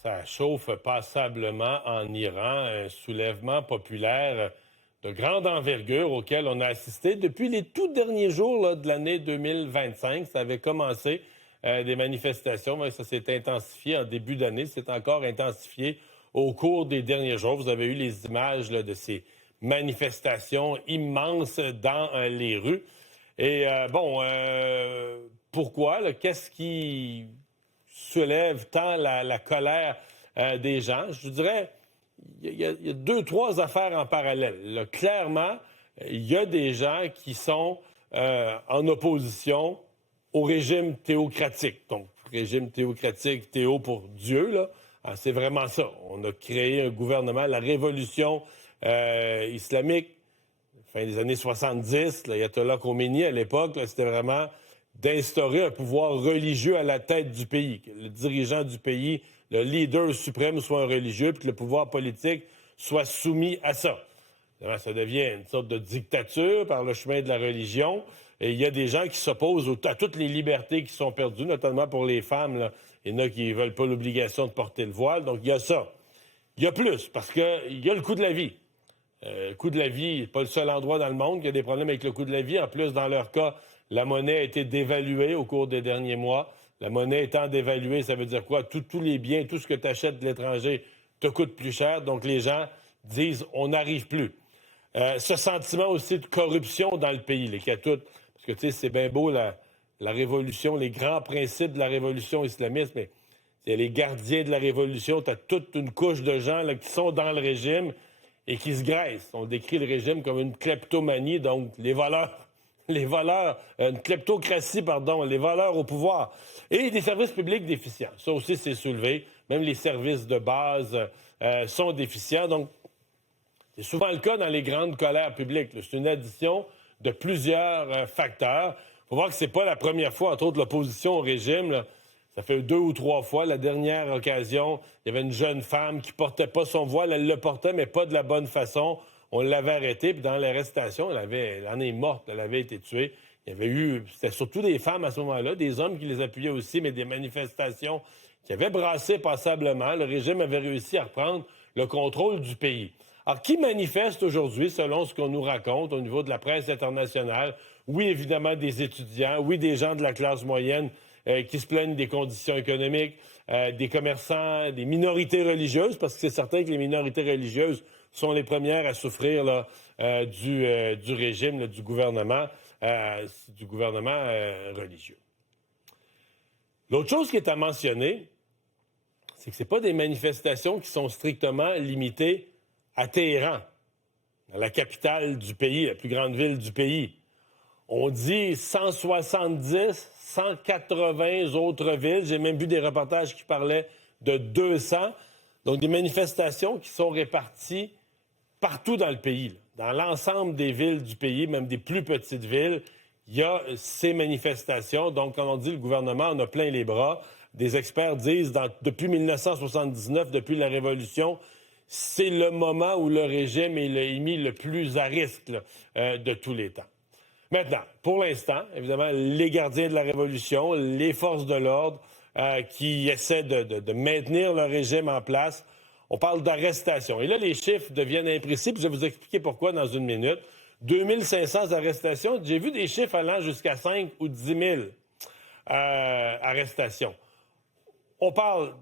Ça chauffe passablement en Iran, un soulèvement populaire de grande envergure auquel on a assisté depuis les tout derniers jours là, de l'année 2025. Ça avait commencé des manifestations, mais ça s'est intensifié en début d'année, c'est encore intensifié au cours des derniers jours. Vous avez eu les images là, de ces manifestations immenses dans les rues. Et pourquoi? Qu'est-ce qui soulève tant la colère des gens? Je vous dirais, il y a deux, trois affaires en parallèle. Là, clairement, il y a des gens qui sont en opposition au régime théocratique. Donc, régime théocratique, théo pour Dieu, là. Alors, c'est vraiment ça. On a créé un gouvernement, la révolution islamique, fin des années 70, l'ayatollah Khomeini, à l'époque, c'était vraiment d'instaurer un pouvoir religieux à la tête du pays. Que le dirigeant du pays, le leader suprême soit un religieux, puis que le pouvoir politique soit soumis à ça. Ça devient une sorte de dictature par le chemin de la religion. Et il y a des gens qui s'opposent à toutes les libertés qui sont perdues, notamment pour les femmes. Là. Il y en a qui ne veulent pas l'obligation de porter le voile. Donc, il y a ça. Il y a plus, parce qu'il y a le coût de la vie. Le coût de la vie n'est pas le seul endroit dans le monde qui a des problèmes avec le coût de la vie. En plus, dans leur cas, la monnaie a été dévaluée au cours des derniers mois. La monnaie étant dévaluée, ça veut dire quoi? Tous les biens, tout ce que tu achètes de l'étranger te coûte plus cher. Donc, les gens disent on n'arrive plus. Ce sentiment aussi de corruption dans le pays, les Katouts. Parce que, tu sais, c'est bien beau la révolution, les grands principes de la révolution islamiste, mais c'est les gardiens de la révolution. Tu as toute une couche de gens là, qui sont dans le régime et qui se graissent. On décrit le régime comme une kleptomanie, donc les voleurs, une kleptocratie, pardon, les voleurs au pouvoir. Et des services publics déficients. Ça aussi, c'est soulevé. Même les services de base sont déficients. Donc, c'est souvent le cas dans les grandes colères publiques. Là. C'est une addition de plusieurs facteurs. Il faut voir que c'est pas la première fois, entre autres, l'opposition au régime. Là, ça fait 2 ou 3 fois. La dernière occasion, il y avait une jeune femme qui portait pas son voile. Elle le portait, mais pas de la bonne façon. On l'avait arrêtée, puis dans l'arrestation, elle en est morte. Elle avait été tuée. Il y avait eu, c'était surtout des femmes à ce moment-là, des hommes qui les appuyaient aussi, mais des manifestations qui avaient brassé passablement. Le régime avait réussi à reprendre le contrôle du pays. Alors, qui manifeste aujourd'hui, selon ce qu'on nous raconte au niveau de la presse internationale? Oui, évidemment, des étudiants, oui, des gens de la classe moyenne qui se plaignent des conditions économiques, des commerçants, des minorités religieuses, parce que c'est certain que les minorités religieuses sont les premières à souffrir là, du régime, là, du gouvernement religieux. L'autre chose qui est à mentionner, c'est que ce n'est pas des manifestations qui sont strictement limitées à Téhéran, la capitale du pays, la plus grande ville du pays. On dit 170, 180 autres villes. J'ai même vu des reportages qui parlaient de 200. Donc, des manifestations qui sont réparties partout dans le pays. Là. Dans l'ensemble des villes du pays, même des plus petites villes, il y a ces manifestations. Donc, comme on dit, le gouvernement en a plein les bras. Des experts disent, depuis 1979, depuis la Révolution, c'est le moment où le régime est mis le plus à risque là, de tous les temps. Maintenant, pour l'instant, évidemment, les gardiens de la Révolution, les forces de l'ordre qui essaient de maintenir le régime en place, on parle d'arrestation. Et là, les chiffres deviennent imprécis, puis je vais vous expliquer pourquoi dans une minute. 2500 arrestations. J'ai vu des chiffres allant jusqu'à 5 ou 10 000 arrestations. On parle...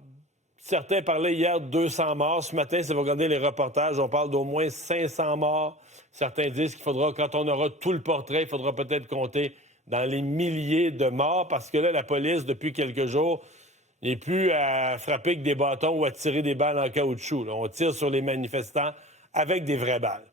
Certains parlaient hier de 200 morts. Ce matin, si vous regardez les reportages, on parle d'au moins 500 morts. Certains disent qu'il faudra, quand on aura tout le portrait, il faudra peut-être compter dans les milliers de morts parce que là, la police, depuis quelques jours, n'est plus à frapper avec des bâtons ou à tirer des balles en caoutchouc. Là, on tire sur les manifestants avec des vraies balles.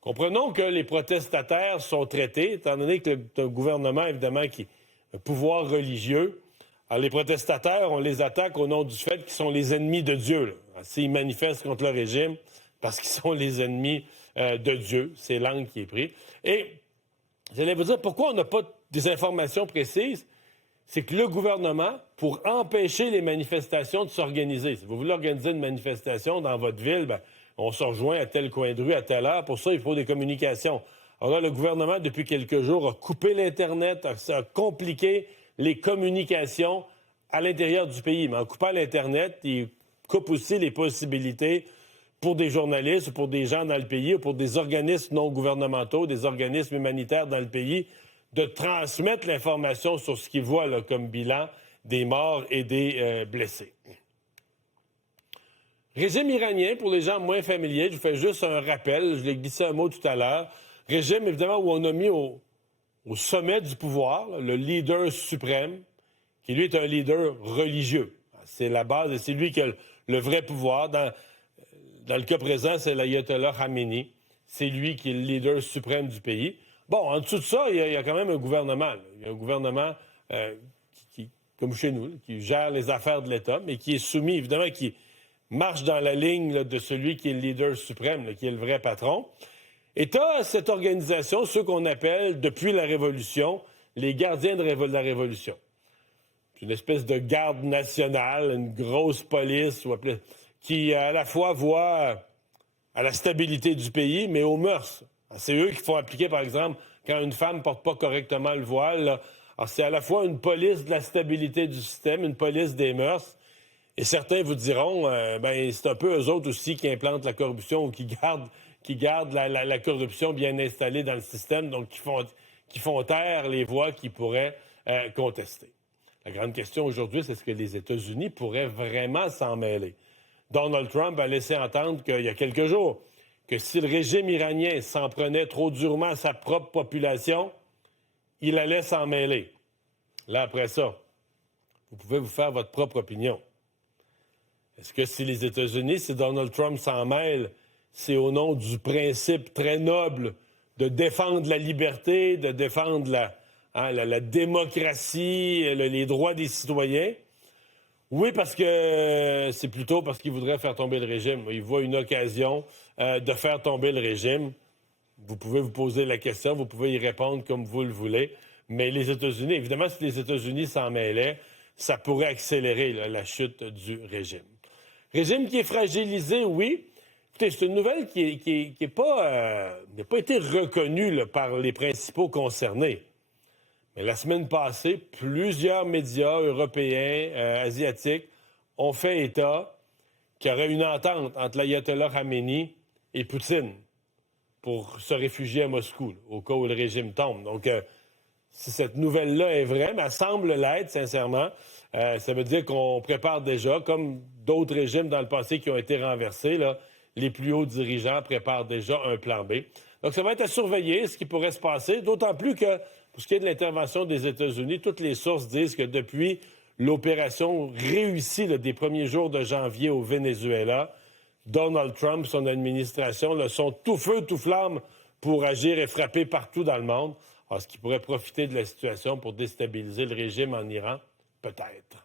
Comprenons que les protestataires sont traités, étant donné que c'est un gouvernement, évidemment, qui a un pouvoir religieux. Alors, les protestataires, on les attaque au nom du fait qu'ils sont les ennemis de Dieu. S'ils manifestent contre le régime, parce qu'ils sont les ennemis de Dieu, c'est l'angle qui est pris. Et j'allais vous dire, pourquoi on n'a pas des informations précises? C'est que le gouvernement, pour empêcher les manifestations de s'organiser, si vous voulez organiser une manifestation dans votre ville, bien, on se rejoint à tel coin de rue, à telle heure. Pour ça, il faut des communications. Alors là, le gouvernement, depuis quelques jours, a coupé l'Internet, a compliqué les communications à l'intérieur du pays. Mais en coupant l'Internet, il coupe aussi les possibilités pour des journalistes ou pour des gens dans le pays ou pour des organismes non gouvernementaux, des organismes humanitaires dans le pays, de transmettre l'information sur ce qu'ils voient là, comme bilan des morts et des blessés. Régime iranien, pour les gens moins familiers, je vous fais juste un rappel, je l'ai glissé un mot tout à l'heure. Régime, évidemment, où on a mis au sommet du pouvoir là, le leader suprême, qui lui est un leader religieux. C'est la base et c'est lui qui a le vrai pouvoir. Dans le cas présent, c'est l'ayatollah Khamenei. C'est lui qui est le leader suprême du pays. Bon, en dessous de ça, il y a quand même un gouvernement. Là. Il y a un gouvernement qui, comme chez nous, là, qui gère les affaires de l'État, mais qui est soumis, évidemment, qui marche dans la ligne là, de celui qui est le leader suprême, là, qui est le vrai patron. Et tu as cette organisation, ceux qu'on appelle, depuis la Révolution, les gardiens de la Révolution. C'est une espèce de garde nationale, une grosse police, qui à la fois voit à la stabilité du pays, mais aux mœurs. C'est eux qui font appliquer, par exemple, quand une femme ne porte pas correctement le voile. Là. Alors, c'est à la fois une police de la stabilité du système, une police des mœurs. Et certains vous diront, c'est un peu eux autres aussi qui implantent la corruption ou qui gardent la corruption bien installée dans le système, donc qui font taire les voix qui pourraient contester. La grande question aujourd'hui, c'est est-ce que les États-Unis pourraient vraiment s'en mêler? Donald Trump a laissé entendre qu'il y a quelques jours que si le régime iranien s'en prenait trop durement à sa propre population, il allait s'en mêler. Là, après ça, vous pouvez vous faire votre propre opinion. Est-ce que si les États-Unis, si Donald Trump s'en mêle, c'est au nom du principe très noble de défendre la liberté, de défendre la démocratie, les droits des citoyens? Oui, parce que c'est plutôt parce qu'il voudrait faire tomber le régime. Il voit une occasion de faire tomber le régime. Vous pouvez vous poser la question, vous pouvez y répondre comme vous le voulez. Mais les États-Unis, évidemment, si les États-Unis s'en mêlaient, ça pourrait accélérer là, la chute du régime. Régime qui est fragilisé, oui. Écoutez, c'est une nouvelle qui n'a pas été reconnue là, par les principaux concernés. Mais la semaine passée, plusieurs médias européens, asiatiques, ont fait état qu'il y aurait une entente entre l'ayatollah Khamenei et Poutine pour se réfugier à Moscou, là, au cas où le régime tombe. Donc, si cette nouvelle-là est vraie, mais elle semble l'être, sincèrement, ça veut dire qu'on prépare déjà, comme d'autres régimes dans le passé qui ont été renversés, là, les plus hauts dirigeants préparent déjà un plan B. Donc, ça va être à surveiller ce qui pourrait se passer, d'autant plus que, pour ce qui est de l'intervention des États-Unis, toutes les sources disent que depuis l'opération réussie là, des premiers jours de janvier au Venezuela, Donald Trump, son administration, là, sont tout feu, tout flamme pour agir et frapper partout dans le monde. Alors, ce qui pourrait profiter de la situation pour déstabiliser le régime en Iran? Peut-être.